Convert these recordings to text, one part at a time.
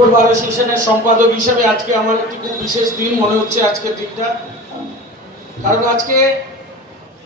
Core বার অ্যাসোসিয়েশনের সম্পাদক হিসেবে আজকে আমার একটি খুব বিশেষ দিন মনে হচ্ছে আজকের দিনটা। কারণ আজকে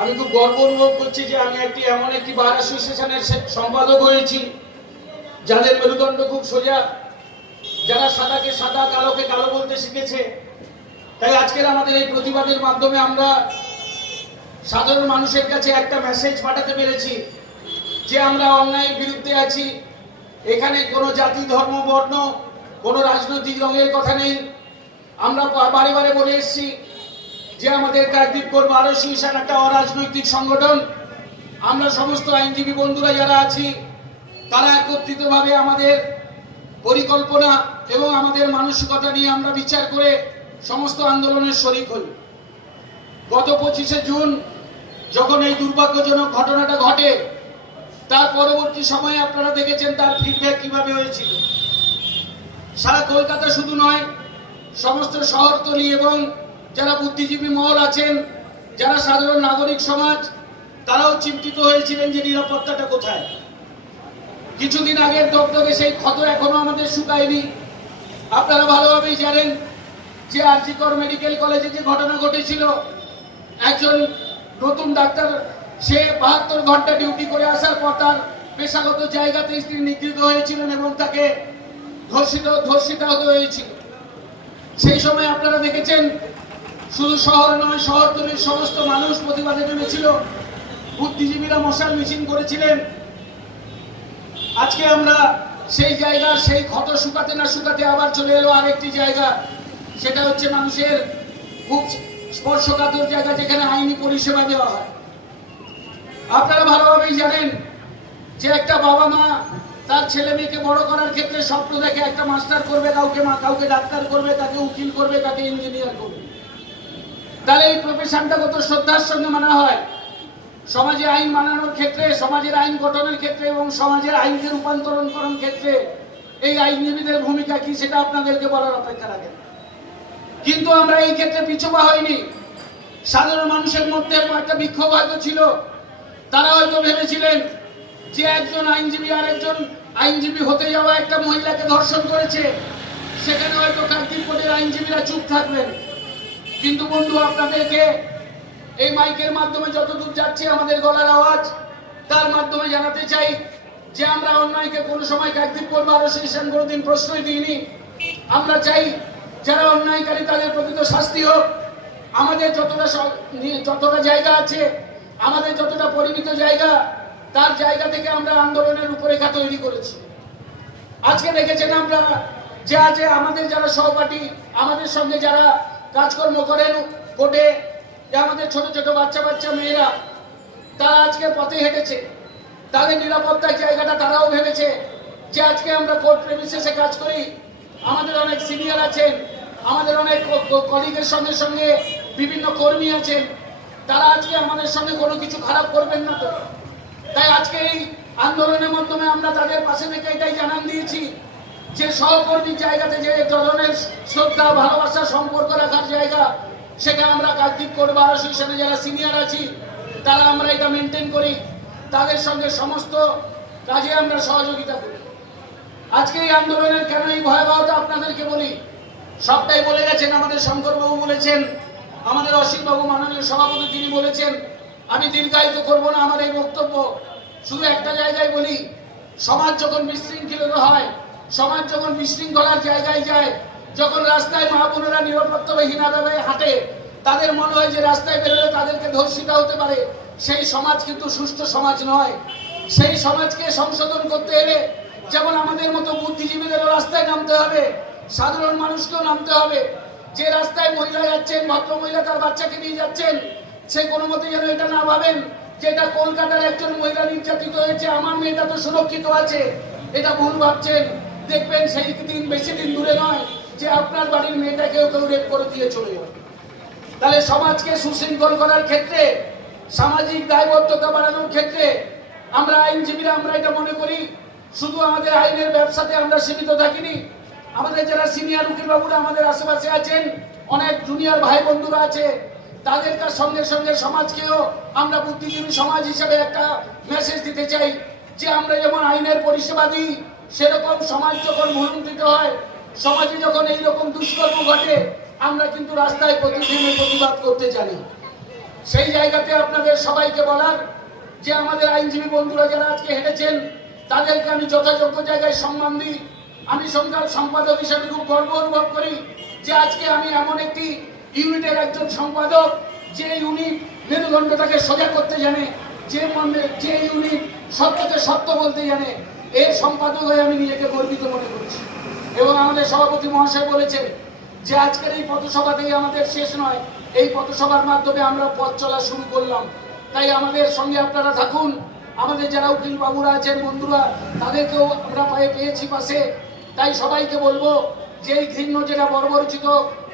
আমি খুব গর্ব অনুভব করছি যে আমি একটি এমন একটি বার অ্যাসোসিয়েশনের সম্পাদক হয়েছি, যাদের মেরুদণ্ড খুব সোজা, যারা সাদাকে সাদা, কালোকে কালো বলতে শিখেছে। তাই আজকের আমাদের এই প্রতিবাদের মাধ্যমে আমরা সাধারণ মানুষের কাছে একটা মেসেজ পাঠাতে পেরেছি যে আমরা অন্যায়ের বিরুদ্ধে আছি। এখানে কোনো জাতি, ধর্ম, বর্ণ কোনো রাজনৈতিক রঙের কথা নেই। আমরা বারে বারে বলে এসেছি যে আমাদের কাকদ্বীপ করব শীর্ষান একটা অরাজনৈতিক সংগঠন। আমরা সমস্ত আইনজীবী বন্ধুরা যারা আছি, তারা একত্রিতভাবে আমাদের পরিকল্পনা এবং আমাদের মানসিকতা নিয়ে আমরা বিচার করে সমস্ত আন্দোলনের শরিক হই। গত পঁচিশে জুন যখন এই দুর্ভাগ্যজনক ঘটনাটা ঘটে, তার পরবর্তী সময়ে আপনারা দেখেছেন তার ফিডব্যাক কীভাবে হয়েছিল। সারা কলকাতা শুধু নয়, সমস্ত শহরতলি এবং যারা বুদ্ধিজীবী মহল আছেন, যারা সাধারণ নাগরিক সমাজ, তারাও চিন্তিত হয়েছিলেন যে নিরাপত্তাটা কোথায়। কিছুদিন আগের দপ্তরে সেই ক্ষত এখনও আমাদের শুকায়নি। আপনারা ভালোভাবেই জানেন যে আরজিকর মেডিকেল কলেজে যে ঘটনা ঘটেছিল, একজন নতুন ডাক্তার, সে বাহাত্তর ঘণ্টা ডিউটি করে আসার পর তার পেশাগত জায়গাতে তিনি নিগৃহীত হয়েছিলেন এবং তাকে ধর্ষিত ধর্ষিত হতে হয়েছিল। সেই সময় আপনারা দেখেছেন, শুধু শহর নয়, শহরতলির সমস্ত মানুষ প্রতিবাদে নেমেছিল। বুদ্ধিজীবীরা মশাল মিছিল করেছিলেন। আজকে আমরা সেই জায়গা, সেই ক্ষত শুকাতে না শুকাতে আবার চলে এলো আরেকটি জায়গা। সেটা হচ্ছে মানুষের খুব স্পর্শকাতর জায়গা, যেখানে আইনি পরিষেবা দেওয়া হয়। আপনারা ভালোভাবেই জানেন যে একটা বাবা মা তার ছেলে মেয়েকে বড় করার ক্ষেত্রে স্বপ্ন দেখে একটা মাস্টার করবে, কাউকে মা কাউকে ডাক্তার করবে, তাকে উকিল করবে, তাকে ইঞ্জিনিয়ার করবে। তাহলে এই প্রফেশনটা কত শ্রদ্ধার সঙ্গে মানা হয়? সমাজে আইন মানানোর ক্ষেত্রে, সমাজের আইন গঠনের ক্ষেত্রে এবং সমাজের আইনকে রূপান্তরণ করার ক্ষেত্রে এই আইনজীবীদের ভূমিকা কি সেটা আপনাদেরকে বলার অপেক্ষা রাখে। কিন্তু আমরা এই ক্ষেত্রে পিছুপা হয়নি সাধারণ মানুষের মধ্যে একটা বিক্ষোভ হয়তো ছিল। তারা হয়তো ভেবেছিলেন যে একজন আইনজীবী আর একজন আইনজীবী হতে যাওয়া একটা মহিলাকে ধর্ষণ করেছে, সেখানে হয়তো কাকদ্বীপ কোর্টের আইনজীবীরা চুপ থাকবেন। কিন্তু বন্ধু, আপনাদেরকে এই মাইকের মাধ্যমে যতদূর যাচ্ছে আমাদের গলার আওয়াজ, তার মাধ্যমে জানাতে চাই যে আমরা অন্যায়কে কোনো সময় কাকদ্বীপ করব অ্যাসোসিয়েশন কোনোদিন প্রশ্রয় দিইনি। আমরা চাই যারা অন্যায়কারী তাদের প্রকৃত শাস্তি হোক। আমাদের যতটা যতটা জায়গা আছে, আমাদের যতটা পরিমিত জায়গা তার জায়গা থেকে আমরা আন্দোলনের রূপরেখা তৈরি করেছি। আজকে দেখেছেন আমরা যে আজকে আমাদের যারা সহপাঠী, আমাদের সঙ্গে যারা কাজকর্ম করেন কোর্টে, যে আমাদের ছোট ছোট বাচ্চা বাচ্চা মেয়েরা, তারা আজকে পথে হেঁটেছে। তাদের নিরাপত্তার জায়গাটা তারাও ভেবেছে যে আজকে আমরা কোর্ট প্রেমিসেসে কাজ করি। আমাদের অনেক সিনিয়র আছেন, আমাদের অনেক কলিগের সঙ্গে সঙ্গে বিভিন্ন কর্মী আছেন। তারা আজকে আমাদের সঙ্গে কোনো কিছু খারাপ করবেন না তো। তাই আজকে এই আন্দোলনের মাধ্যমে আমরা তাদের পাশে থেকে এটাই জানান দিয়েছি যে সহকর্মীর জায়গাতে যে ধরনের শ্রদ্ধা, ভালোবাসা সম্পর্ক রাখার জায়গা সেটা আমরা কার্তিক করব অ্যাসোসিয়েশনে যারা সিনিয়র আছি, তারা আমরা এটা মেনটেন করি। তাদের সঙ্গে সমস্ত কাজে আমরা সহযোগিতা করি। আজকে এই আন্দোলনের কেন এই ভয়াবহতা আপনাদেরকে বলি? সবটাই বলে গেছেন আমাদের শঙ্করবাবু বলেছেন, আমাদের অসীমবাবু মাননীয় সভাপতি তিনি বলেছেন আমি দীর্ঘায়িত করব না, আমার এই বক্তব্য। শুধু একটা জায়গায় বলি, সমাজ যখন বিশৃঙ্খলিত হয়, সমাজ যখন বিশৃঙ্খলার জায়গায় যায়, যখন রাস্তায় মা বোনেরা নিরাপত্তাহীনভাবে হাঁটে, তাদের মনে হয় যে রাস্তায় বেরোলে তাদেরকে ধর্ষিত হতে পারে। সেই সমাজ কিন্তু সুষ্ঠু সমাজ নয়। সেই সমাজকে সংশোধন করতে এলে যেমন আমাদের মতো বুদ্ধিজীবীদেরও রাস্তায় নামতে হবে, সাধারণ মানুষকেও নামতে হবে। যে রাস্তায় মহিলা যাচ্ছেন ভদ্র মহিলা তার বাচ্চাকে নিয়ে যাচ্ছেন সে কোনো মতে যেন এটা না ভাবেন যে এটা কলকাতার একজন মহিলা নির্যাতিত হয়েছে, আমার মেয়েটা তো সুরক্ষিত আছে। এটা ভুল ভাবছেন। দেখবেন সেই দিন বেশি দিন দূরে নয় যে আপনার বাড়ির মেয়েটাকেও কেউ রেপ করে দিয়ে চলে যাবে। তাহলে সমাজকে সুশৃঙ্খল করার ক্ষেত্রে, সামাজিক দায়বদ্ধতা বাড়ানোর ক্ষেত্রে আমরা আইনজীবীরা, আমরা এটা মনে করি, শুধু আমাদের আইনের ব্যবসাতে আমরা সীমিত থাকিনি। আমাদের যারা সিনিয়র উকিল বাবুরা আমাদের আশেপাশে আছেন, অনেক জুনিয়র ভাই বন্ধুরা আছে তাদের সঙ্গে সঙ্গে সমাজকেও আমরা বুদ্ধিজীবী সমাজ হিসেবে একটা মেসেজ দিতে চাই যে আমরা যেমন আইনের পরিষেবা দিই, সেরকম সমাজ যখন ভুলুণ্ঠিত হয়, সমাজে যখন এইরকম দুষ্কর্ম ঘটে, আমরা কিন্তু রাস্তায় প্রতিদিনের প্রতিবাদ করতে জানি। সেই জায়গাতে আপনাদের সবাইকে বলার যে আমাদের আইনজীবী বন্ধুরা যারা আজকে হেঁটেছেন, তাদেরকে আমি যথাযোগ্য জায়গায় সম্মান দিই। আমি সংখ্যার সম্পাদক হিসেবে খুব গর্ব অনুভব করি যে আজকে আমি এমন একটি ইউনিটের একজন সম্পাদক, যে ইউনিট মেরুদণ্ডটাকে সোজা করতে জানে, যে মনে যে ইউনিট সত্যকে সত্য বলতে জানে, এর সম্পাদক হয়ে আমি নিজেকে গর্বিত মনে করছি। এবং আমাদের সভাপতি মহাশয় বলেছেন যে আজকের এই পথসভাতেই আমাদের শেষ নয়। এই পথসভার মাধ্যমে আমরা পথ চলা শুরু করলাম। তাই আমাদের সঙ্গে আপনারা থাকুন। আমাদের যারা উকিল বাবুরা আছেন, বন্ধুরা, তাদেরকেও আমরা পায়ে পেয়েছি পাশে। তাই সবাইকে বলব যে এই ঘৃণ্য যেটা বর্বরচিত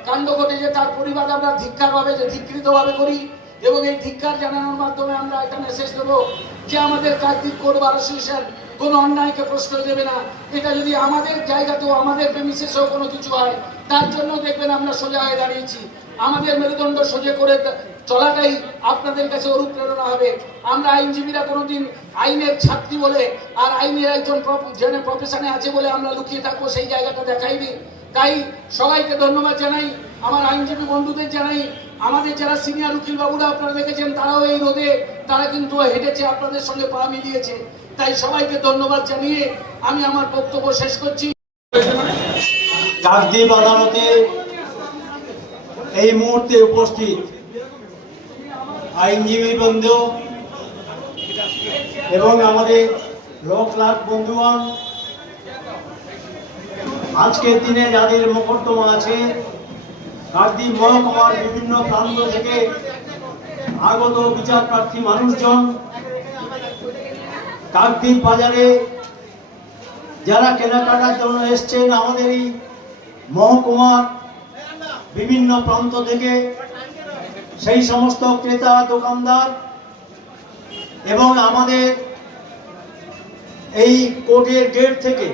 কাণ্ড ঘটেছে, তার পরিবার আমরা ধিক্ষারভাবে যে ধিকৃতভাবে করি এবং এই ধিক্ষার জানানোর মাধ্যমে আমরা একটা মেসেজ দেবো যে আমাদের কার্তিক কোর বার অ্যাসোসিয়েশন কোনো অন্যায়কে প্রশ্রয় দেবে না। এটা যদি আমাদের জায়গাতেও, আমাদের প্রেমিসেসেও কোনো কিছু হয়, তার জন্য দেখবেন আমরা সোজা হয়ে দাঁড়িয়েছি। আমাদের মেরুদণ্ড সোজা করে চলাটাই আপনাদের কাছে অনুপ্রেরণা হবে। আমরা আইনজীবীরা কোনোদিন আইনের ছাত্রী বলে আর আইনের একজন জেনে প্রফেশনে আছে বলে আমরা লুকিয়ে থাকব, সেই জায়গাটা দেখাইনি। তাই সবাইকে ধন্যবাদ জানাই, আমার আইনজীবী বন্ধুদের জানাই, আমাদের যারা সিনিয়র উকিল বাবুরা আপনারা দেখেছেন, তারাও এই রোদে, তারা কিন্তু হেঁটেছে, আপনাদের সঙ্গে পা মিলিয়েছে। তাই সবাইকে ধন্যবাদ জানিয়ে আমি আমার বক্তব্য শেষ করছি। কাকদ্বীপ আদালতে এই মুহূর্তে উপস্থিত আইনজীবী বন্ধু এবং আমাদের লোক লাখ বন্ধুগণ আজকের দিনে যাদের মোকদ্দমা আছে কাকদ্বীপ মহকুমার বিভিন্ন প্রান্ত থেকে আগত বিচার প্রার্থী মানুষজন কাকদ্বীপ বাজারে যারা কেনাকাটার জন্য এসছেন, আমাদের এই মহকুমার বিভিন্ন প্রান্ত থেকে সেই সমস্ত ক্রেতা, দোকানদার এবং আমাদের এই কোর্টের গেট থেকে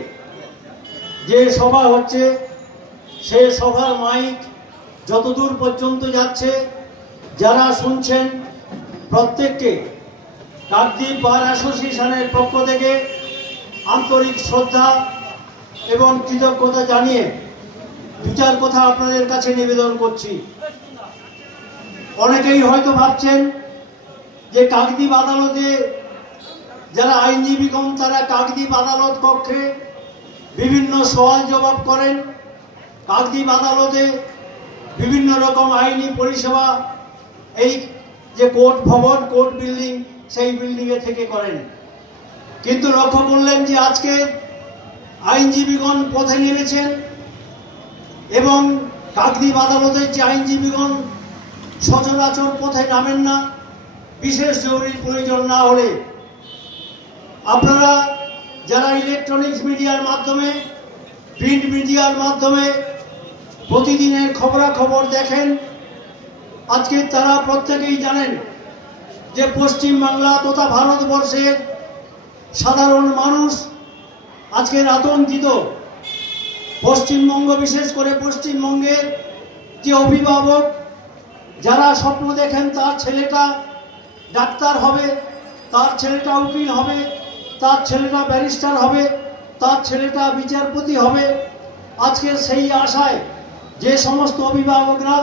যে সভা হচ্ছে, সে সভার মাইক যতদূর পর্যন্ত যাচ্ছে, যারা শুনছেন প্রত্যেককে কাকদ্বীপ বার অ্যাসোসিয়েশনের পক্ষ থেকে আন্তরিক শ্রদ্ধা এবং কৃতজ্ঞতা জানিয়ে বিচার কথা আপনাদের কাছে নিবেদন করছি। অনেকেই হয়তো ভাবছেন যে কাকদ্বীপ আদালতে যারা আইনজীবীগণ তারা কাকদ্বীপ আদালত কক্ষে বিভিন্ন সওয়াল জবাব করেন কাকদ্বীপ আদালতে বিভিন্ন রকম আইনি পরিষেবা, এই যে কোর্ট ভবন, কোর্ট বিল্ডিং, সেই বিল্ডিংয়ে থেকে করেন। কিন্তু লক্ষ্য করলেন যে আজকে আইনজীবীগণ পথে নেমেছেন এবং কাকদ্বীপ আদালতের যে আইনজীবীগণ সচরাচর পথে নামেন না, বিশেষ জরুরি প্রয়োজন না হলে। আপনারা যারা ইলেকট্রনিক্স মিডিয়ার মাধ্যমে প্রিন্ট মিডিয়ার মাধ্যমে প্রতিদিনের খবরাখবর দেখেন, আজকে তারা প্রত্যেকেই জানেন যে পশ্চিমবাংলা তথা ভারতবর্ষের সাধারণ মানুষ আজকের আতঙ্কিত পশ্চিমবঙ্গ, বিশেষ করে পশ্চিমবঙ্গের যে অভিভাবক, যারা স্বপ্ন দেখেন তার ছেলেটা ডাক্তার হবে, তার ছেলেটা উকিল হবে তার ছেলেটা ব্যারিস্টার হবে, তার ছেলেটা বিচারপতি হবে। আজকে সেই আশায় যে সমস্ত অভিভাবকরা,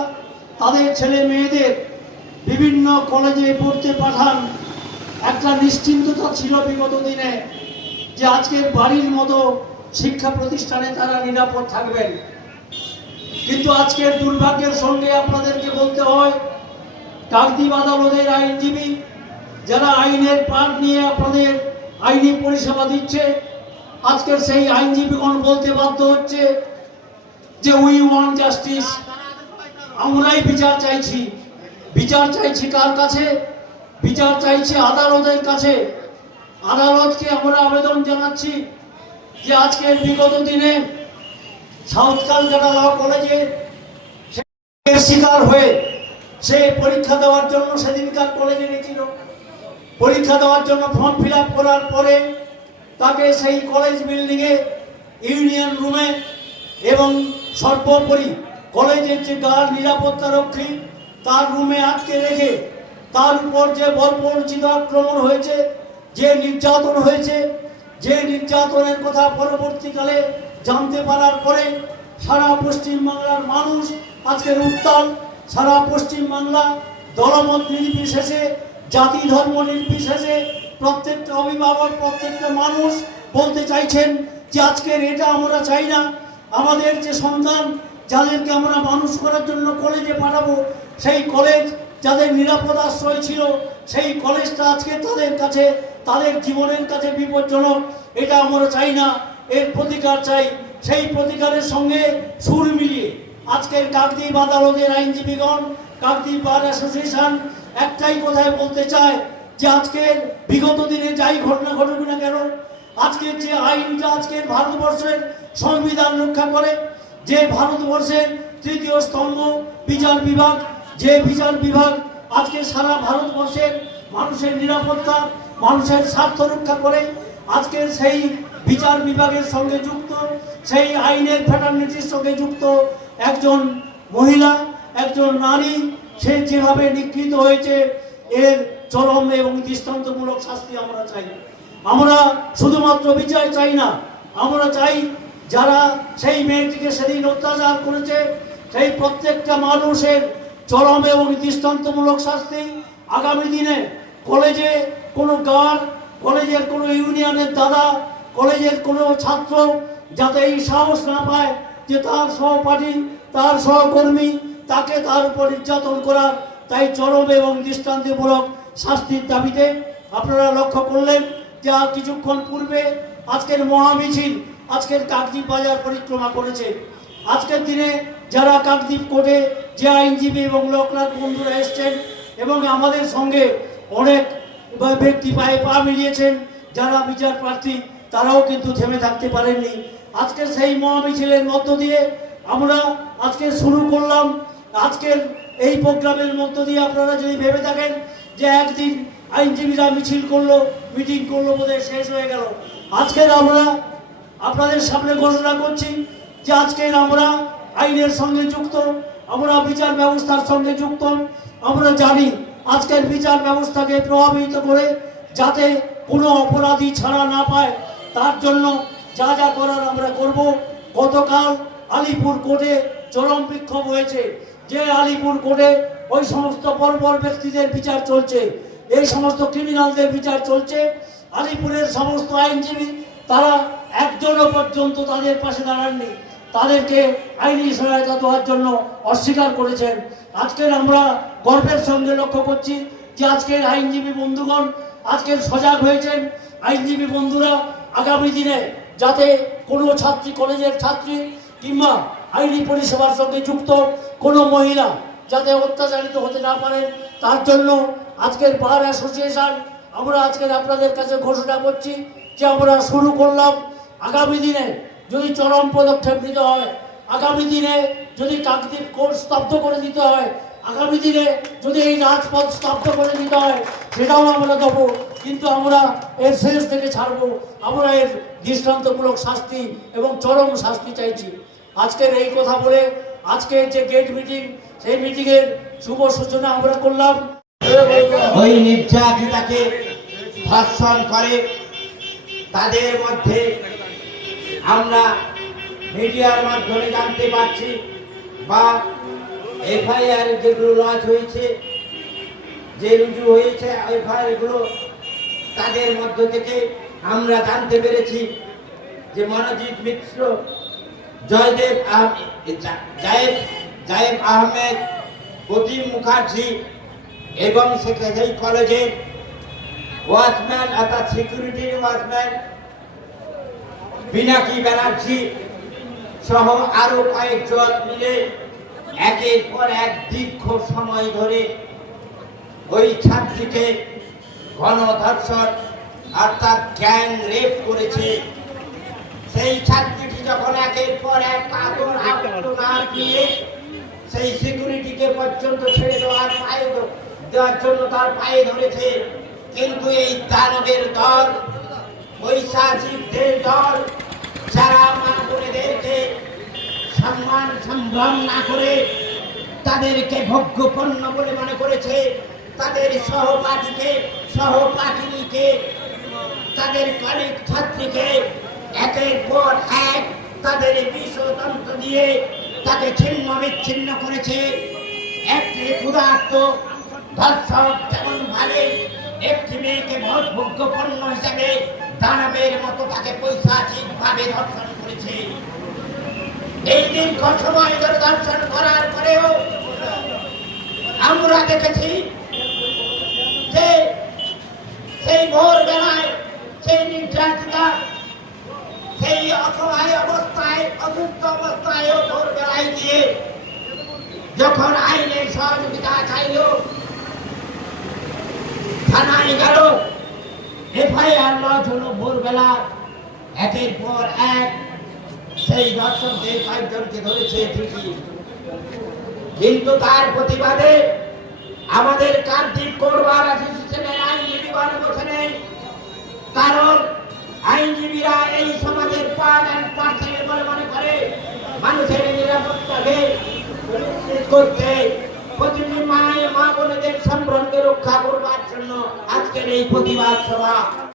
তাদের ছেলে মেয়েদের বিভিন্ন কলেজে পড়তে পাঠান, একটা নিশ্চিন্ততা ছিল বিগত দিনে যে আজকের বাড়ির মতো শিক্ষা প্রতিষ্ঠানে তারা নিরাপদ থাকবেন। কিন্তু আজকের দুর্ভাগ্যের সঙ্গে আপনাদেরকে বলতে হয় কাকদ্বীপ আদালতের আইনজীবী, যারা আইনের পাঠ নিয়ে আপনাদের আইনি পরিষেবা দিচ্ছে। আজকের সেই আইনজীবীগণ বলতে বাধ্য হচ্ছে যে উই ওয়ান জাস্টিস। আমরাই বিচার চাইছি। বিচার চাইছি কার কাছে? বিচার চাইছি আদালতের কাছে। আদালতকে আমরা আবেদন জানাচ্ছি যে আজকের বিগত দিনে সাউথ ক্যালকাটা ল কলেজে শিকার হয়ে সে পরীক্ষা দেওয়ার জন্য সেদিনকার কলেজে গেছিল। পরীক্ষা দেওয়ার জন্য ফর্ম ফিল করার পরে তাকে সেই কলেজ বিল্ডিংয়ে ইউনিয়ন রুমে এবং সর্বোপরি কলেজের যে গার্ড নিরাপত্তা রক্ষী, তার রুমে আটকে রেখে তার উপর যে বর্বরচিত আক্রমণ হয়েছে, যে নির্যাতন হয়েছে, যে নির্যাতনের কথা পরবর্তীকালে জানতে পারার পরে সারা পশ্চিম বাংলার মানুষ আজকের উত্তাল। সারা পশ্চিম বাংলা দলমত নির্বিশেষে জাতি ধর্ম নির্বিশেষে প্রত্যেকটা অভিভাবক, প্রত্যেকটা মানুষ বলতে চাইছেন যে আজকের এটা আমরা চাই না। আমাদের যে সন্তান যাদেরকে আমরা মানুষ করার জন্য কলেজে পাঠাবো, সেই কলেজ যাদের নিরাপদ আশ্রয় ছিল, সেই কলেজটা আজকে তাদের কাছে, তাদের জীবনের কাছে বিপজ্জনক। এটা আমরা চাই না, এর প্রতিকার চাই। সেই প্রতিকারের সঙ্গে সুর মিলিয়ে আজকের কাকদ্বীপ আদালতের আইনজীবীগণ, কাকদ্বীপ বার অ্যাসোসিয়েশন একটাই কথায় বলতে চায় যে আজকের বিগত দিনে যাই ঘটনা ঘটুক না কেন আজকের যে আইনটা আজকের ভারতবর্ষের সংবিধান রক্ষা করে, যে ভারতবর্ষের তৃতীয় স্তম্ভ বিচার বিভাগ, যে বিচার বিভাগ আজকে সারা ভারতবর্ষের মানুষের নিরাপত্তা, মানুষের স্বার্থ রক্ষা করে আজকের সেই বিচার বিভাগের সঙ্গে যুক্ত, সেই আইনের ফ্যাটার্নিটির সঙ্গে যুক্ত একজন মহিলা, একজন নারী সে যেভাবে নিগৃহীত হয়েছে, এর চরম এবং দৃষ্টান্তমূলক শাস্তি আমরা চাই। আমরা শুধুমাত্র বিচার চাই না, আমরা চাই যারা সেই মেয়েটিকে সেদিন অত্যাচার করেছে, সেই প্রত্যেকটা মানুষের চরম এবং দৃষ্টান্তমূলক শাস্তি আগামী দিনে কলেজে কোনো গার্ড, কলেজের কোনো ইউনিয়নের দাদা, কলেজের কোনো ছাত্র যাতে এই সাহস না পায় যে তার সহপাঠী, তার সহকর্মী তাকে তার উপর নির্যাতন করার তাই চরম এবং দৃষ্টান্তমূলক শাস্তির দাবিতে আপনারা লক্ষ্য করলেন যে আর কিছুক্ষণ পূর্বে আজকের মহামিছিল, আজকের কাকদ্বীপ বাজার পরিক্রমা করেছে। আজকের দিনে যারা কাকদ্বীপ কোর্টে যে আইনজীবী এবং লোকনাথ বন্ধুরা এসছেন এবং আমাদের সঙ্গে অনেক ব্যক্তি পায়ে পা মিলিয়েছেন, যারা বিচার প্রার্থী, তারাও কিন্তু থেমে থাকতে পারেননি। আজকে সেই মহামিছিলের মধ্য দিয়ে আমরা আজকে শুরু করলাম আজকের এই প্রোগ্রামের মধ্য দিয়ে আপনারা যদি ভেবে থাকেন যে একদিন আইনজীবীরা মিছিল করল, মিটিং করল বোধহয় শেষ হয়ে গেল। আজকের আমরা আপনাদের সামনে ঘোষণা করছি যে আজকের আমরা আইনের সঙ্গে যুক্ত, আমরা বিচার ব্যবস্থার সঙ্গে যুক্ত, আমরা জানি আজকের বিচার ব্যবস্থাকে প্রভাবিত করে যাতে কোনো অপরাধী ছাড়া না পায়, তার জন্য যা যা করার আমরা করব। গতকাল আলিপুর কোর্টে চরম বিক্ষোভ হয়েছে। যে আলিপুর কোর্টে ওই সমস্ত বর্বর ব্যক্তিদের বিচার চলছে, এই সমস্ত ক্রিমিনালদের বিচার চলছে, আলিপুরের সমস্ত আইনজীবী, তারা একজনও পর্যন্ত তাদের পাশে দাঁড়াননি। তাদেরকে আইনি সহায়তা দেওয়ার জন্য অস্বীকার করেছেন। আজকের আমরা গর্বের সঙ্গে লক্ষ্য করছি যে আজকের আইনজীবী বন্ধুগণ আজকের সজাগ হয়েছেন। আইনজীবী বন্ধুরা, আগামী দিনে যাতে কোনো ছাত্রী, কলেজের ছাত্রী কিংবা আইনি পরিষেবার সঙ্গে যুক্ত কোনো মহিলা যাতে অত্যাচারিত হতে না পারে, তার জন্য আজকের বার অ্যাসোসিয়েশন, আমরা আজকের আপনাদের কাছে ঘোষণা করছি যে আমরা শুরু করলাম আগামী দিনে যদি চরম পদক্ষেপ নিতে হয়, আগামী দিনে যদি কাকদ্বীপ কোর্ট স্তব্ধ করে দিতে হয়, আগামী দিনে যদি এই রাজপথ স্তব্ধ করে দিতে হয়, সেটাও আমরা দেবো, কিন্তু আমরা এর শেষ থেকে ছাড়বো। আমরা এর দৃষ্টান্তমূলক শাস্তি এবং চরম শাস্তি চাইছি। আজকের এই কথা বলে আজকের যে গেট মিটিং সেই মিটিংয়ের শুভ সূচনা আমরা করলাম। ওই নির্যাতিতাকে ধর্ষণ করে, তাদের মধ্যে আমরা মিডিয়ার মাধ্যমে জানতে পারছি বা এফআইআর যেগুলো লঞ্চ হয়েছে, যে রুজু হয়েছে, এফআইআরগুলো তাদের মধ্য থেকে আমরা জানতে পেরেছি যে মনোজিৎ মিশ্র জয়দেব জায়েদ জায়েব আহমেদ, প্রতিম মুখার্জি এবং সেই কলেজের ওয়াচম্যান অর্থাৎ সিকিউরিটি ওয়াচম্যান বিনাকি ব্যানার্জি সহ আরও কয়েকজন মিলে একের পর এক দীর্ঘ সময় ধরে ওই ছাত্রীকে গণধর্ষণ অর্থাৎ গ্যাং রেপ করেছে। সেই ছাত্রীটি যখন একের পর এক কাতর আত্মনাদ দিয়ে সেই সিকিউরিটিকে পর্যন্ত ছেড়ে দেওয়ার পায়ে দেওয়ার জন্য তার পায়ে ধরেছে। কিন্তু এই দানবের দল বৈশাচিকদের দল, যারা মা বোনেদেরকে সম্মান সম্ভ্রম না করে তাদেরকে ভোগ্যপণ্য বলে মনে করেছে। তাদের সহপাঠীকে, সহপাঠিনীকে, তাদের কলেজ ছাত্রীকে একের পর এক তাদের বিষতন্ত্র দিয়ে তাকে ছিন্ন বিচ্ছিন্ন করেছে। একটি ক্ষুধার্ত ধর্ষক যেমন ভাবে, একটি মেয়েকে ভোগ্য পণ্য হিসাবে দানবের মতো তাকে পৈশাচিক ভাবে ধর্ষণ করেছে। এই দীর্ঘ সময় ধরে দর্শন করার পরেও আমরা দেখেছি যে সেই ভোর বেলায় সেই নির্যাতিতা সেই অসহায় অবস্থায়, অসুস্থ অবস্থায় ভোর বেলায় গিয়ে যখন আইনের সহযোগিতা চাইল, থানায় গেল। এফআইআর লজ হলো ভোরবেলা, একের পর এক সেই দর্শকদের কয়েকজনকে ধরেছে ঠিকই কিন্তু তার প্রতিবাদে আমাদের কার্তিক করবার অ্যাসোসিয়েশনের আইনজীবী গণ বসে নেই। কারণ আইনজীবীরা এই সমাজের মনে করে, মানুষের নিরাপত্তাকে করতে মায়ের মা বোনেদের সম্ভ্রমকে রক্ষা করবার জন্য আজকের এই প্রতিবাদ সভা।